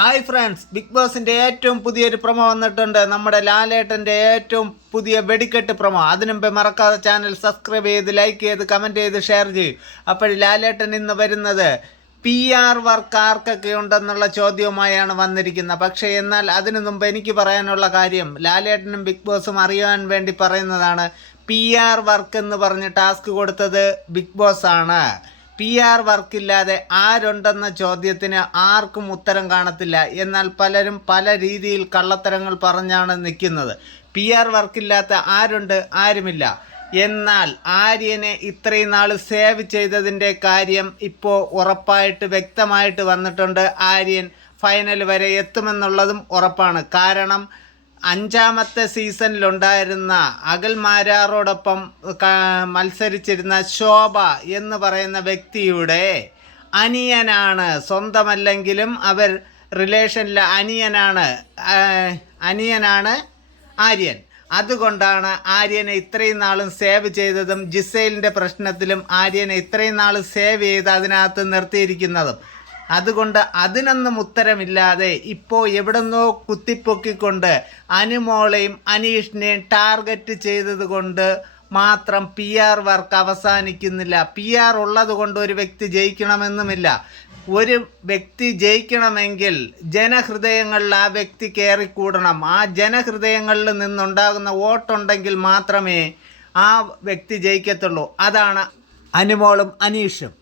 Hi friends, big ബോസിൻ്റെ ഏറ്റവും പുതിയൊരു പ്രൊമോ വന്നിട്ടുണ്ട്. നമ്മുടെ ലാലേട്ടൻ്റെ ഏറ്റവും പുതിയ വെടിക്കെട്ട് പ്രൊമോ. അതിനുമുമ്പ് മറക്കാതെ ചാനൽ സബ്സ്ക്രൈബ് ചെയ്ത് ലൈക്ക് ചെയ്ത് കമൻറ്റ് ചെയ്ത് ഷെയർ ചെയ്യും. അപ്പോൾ ലാലേട്ടൻ ഇന്ന് വരുന്നത് PR വർക്ക് ആർക്കൊക്കെ ഉണ്ടെന്നുള്ള ചോദ്യവുമായാണ് വന്നിരിക്കുന്നത്. പക്ഷേ എന്നാൽ അതിനു മുമ്പ് എനിക്ക് പറയാനുള്ള കാര്യം, ലാലേട്ടനും ബിഗ് ബോസും അറിയാൻ വേണ്ടി പറയുന്നതാണ്. PR വർക്ക് എന്ന് പറഞ്ഞ് ടാസ്ക് കൊടുത്തത് ബിഗ് ബോസ് ആണ്. PR വർക്കില്ലാതെ ആരുണ്ടെന്ന ചോദ്യത്തിന് ആർക്കും ഉത്തരം കാണത്തില്ല. എന്നാൽ പലരും പല രീതിയിൽ കള്ളത്തരങ്ങൾ പറഞ്ഞാണ് നിൽക്കുന്നത്. PR വർക്കില്ലാത്ത ആരുണ്ട്? ആരുമില്ല. എന്നാൽ ആര്യനെ ഇത്രയും നാൾ സേവ് ചെയ്തതിൻ്റെ കാര്യം ഇപ്പോൾ ഉറപ്പായിട്ട് വ്യക്തമായിട്ട് വന്നിട്ടുണ്ട്. ആര്യൻ ഫൈനൽ വരെ എത്തുമെന്നുള്ളതും ഉറപ്പാണ്. കാരണം അഞ്ചാമത്തെ സീസണിലുണ്ടായിരുന്ന അകൽ മാരാറോടൊപ്പം മത്സരിച്ചിരുന്ന ശോഭ എന്ന് പറയുന്ന വ്യക്തിയുടെ അനിയനാണ്. സ്വന്തമല്ലെങ്കിലും അവർ റിലേഷനിലെ അനിയനാണ് ആര്യൻ. അതുകൊണ്ടാണ് ആര്യനെ ഇത്രയും നാളും സേവ് ചെയ്തതും ജിസൈലിൻ്റെ പ്രശ്നത്തിലും ആര്യനെ ഇത്രയും നാൾ സേവ് ചെയ്ത് അതിനകത്ത് നിർത്തിയിരിക്കുന്നതും. അതുകൊണ്ട് അതിനൊന്നും ഉത്തരമില്ലാതെ ഇപ്പോൾ എവിടെന്നോ കുത്തിപ്പൊക്കിക്കൊണ്ട് അനുമോളെയും അനീഷിനെയും ടാർഗറ്റ് ചെയ്തത് കൊണ്ട് മാത്രം PR വർക്ക് അവസാനിക്കുന്നില്ല. PR ഉള്ളത് കൊണ്ട് ഒരു വ്യക്തി ജയിക്കണമെന്നുമില്ല. ഒരു വ്യക്തി ജയിക്കണമെങ്കിൽ ജനഹൃദയങ്ങളിൽ ആ വ്യക്തി കയറിക്കൂടണം. ആ ജനഹൃദയങ്ങളിൽ നിന്നുണ്ടാകുന്ന വോട്ടുണ്ടെങ്കിൽ മാത്രമേ ആ വ്യക്തി ജയിക്കത്തുള്ളൂ. അതാണ് അനുമോളും അനീഷും.